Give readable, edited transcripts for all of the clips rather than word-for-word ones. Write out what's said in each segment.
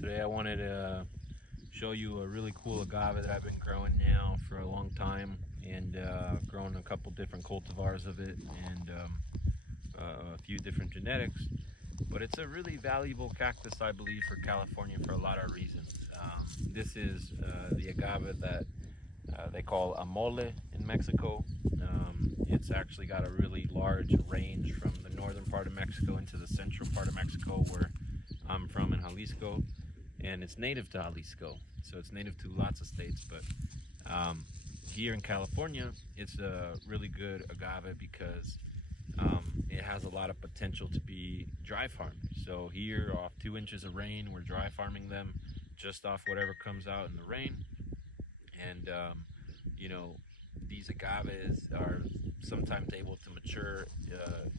Today I wanted to show you a really cool agave that I've been growing now for a long time, and grown a couple different cultivars of it and a few different genetics. But it's a really valuable cactus, I believe, for California for a lot of reasons. This is the agave that they call Amole in Mexico. It's actually got a really large range from the northern part of Mexico into the central part of Mexico, where I'm from in Jalisco, and it's native to Jalisco, so it's native to lots of states. But here in California, it's a really good agave because it has a lot of potential to be dry farmed. So here, off 2 inches of rain, we're dry farming them just off whatever comes out in the rain. And you know, these agaves are sometimes able to mature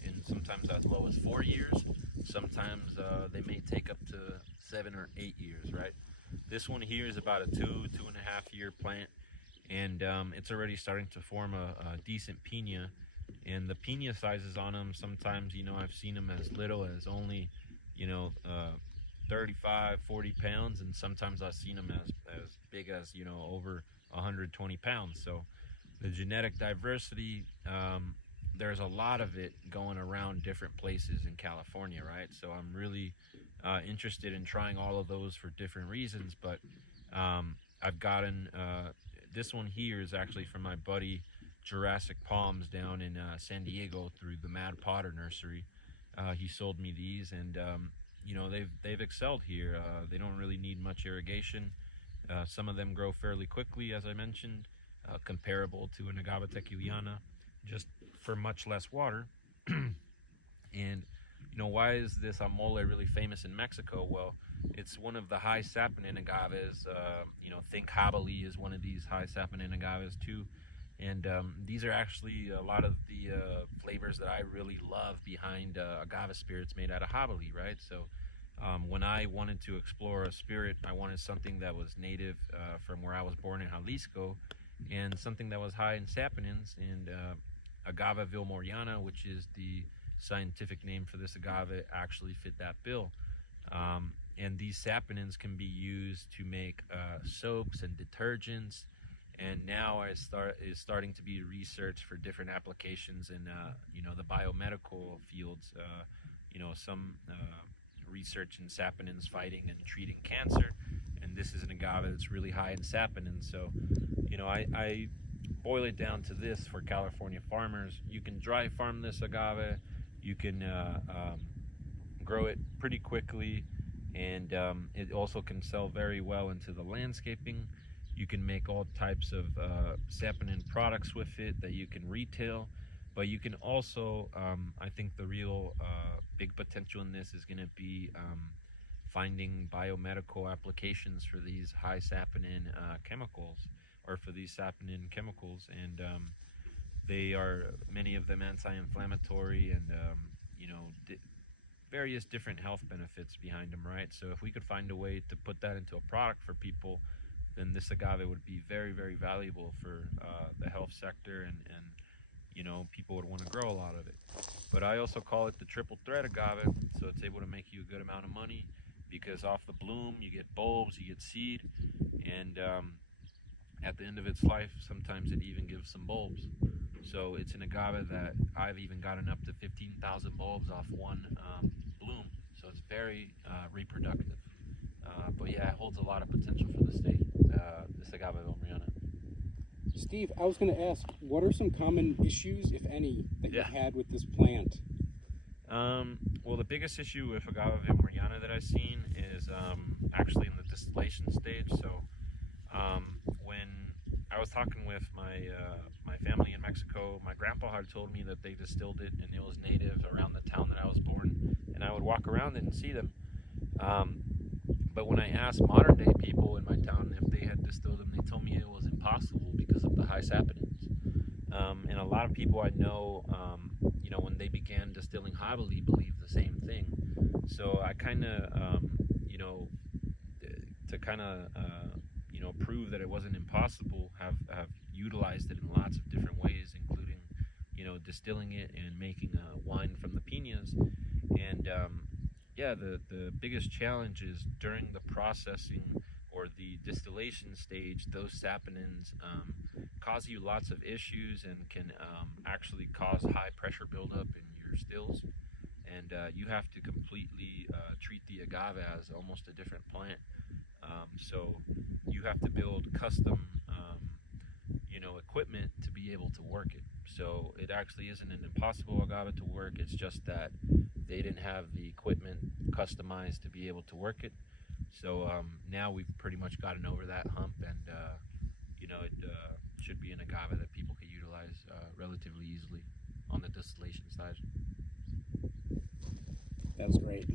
in sometimes as low as 4 years. Sometimes they may take up to 7 or 8 years, right? This one here is about a 2.5 year plant, and it's already starting to form a decent pina. And the pina sizes on them, sometimes, I've seen them as little as only, 35, 40 pounds, and sometimes I've seen them as big as, over 120 pounds. So the genetic diversity, there's a lot of it going around different places in California, right? So I'm really interested in trying all of those for different reasons. But I've gotten this one here is actually from my buddy Jurassic Palms down in San Diego through the Mad Potter Nursery. He sold me these, and they've excelled here. They don't really need much irrigation. Some of them grow fairly quickly, as I mentioned, comparable to an Agave tequiliana, just for much less water. And why is this Amole really famous in Mexico? Well, it's one of the high saponin agaves. Think Jabalí is one of these high saponin agaves too. And these are actually a lot of the flavors that I really love behind agave spirits made out of Jabalí, right? So when I wanted to explore a spirit, I wanted something that was native from where I was born in Jalisco, and something that was high in saponins. And Agave Vilmoriana, which is the scientific name for this agave, actually fit that bill. And these saponins can be used to make soaps and detergents. And now is starting to be researched for different applications in the biomedical fields. Some research in saponins fighting and treating cancer, and this is an agave that's really high in saponins. So I boil it down to this for California farmers: you can dry farm this agave, you can grow it pretty quickly, and it also can sell very well into the landscaping. You can make all types of saponin products with it that you can retail, but you can also, I think the real big potential in this is going to be finding biomedical applications for these high saponin chemicals, or for these saponin chemicals. And they are, many of them, anti-inflammatory, and various different health benefits behind them, right? So if we could find a way to put that into a product for people, then this agave would be very, very valuable for the health sector, and people would want to grow a lot of it. But I also call it the triple threat agave, so it's able to make you a good amount of money, because off the bloom you get bulbs, you get seed, and at the end of its life, sometimes it even gives some bulbs. So it's an agave that I've even gotten up to 15,000 bulbs off one bloom. So it's very reproductive. But yeah, it holds a lot of potential for the state, this Agave Vilmoriana. Steve, I was going to ask, what are some common issues, if any, that you've had with this plant? Well, the biggest issue with Agave Vilmoriana that I've seen is actually in the distillation stage. So when I was talking with my family in Mexico, my grandpa had told me that they distilled it, and it was native around the town that I was born, and I would walk around it and see them. But when I asked modern day people in my town if they had distilled them, they told me it was impossible because of the high saponins. And a lot of people I know, when they began distilling Jabalí, believed the same thing. So I kind of, prove that it wasn't impossible, have utilized it in lots of different ways, including, distilling it and making wine from the pinas. And Yeah, the biggest challenge is during the processing or the distillation stage, those saponins cause you lots of issues and can actually cause high pressure buildup in your stills. And you have to completely treat the agave as almost a different plant. So you have to build custom, equipment to be able to work it. So it actually isn't an impossible agave to work. It's just that they didn't have the equipment customized to be able to work it. So now we've pretty much gotten over that hump, and it should be an agave that people can utilize relatively easily on the distillation side. That was great.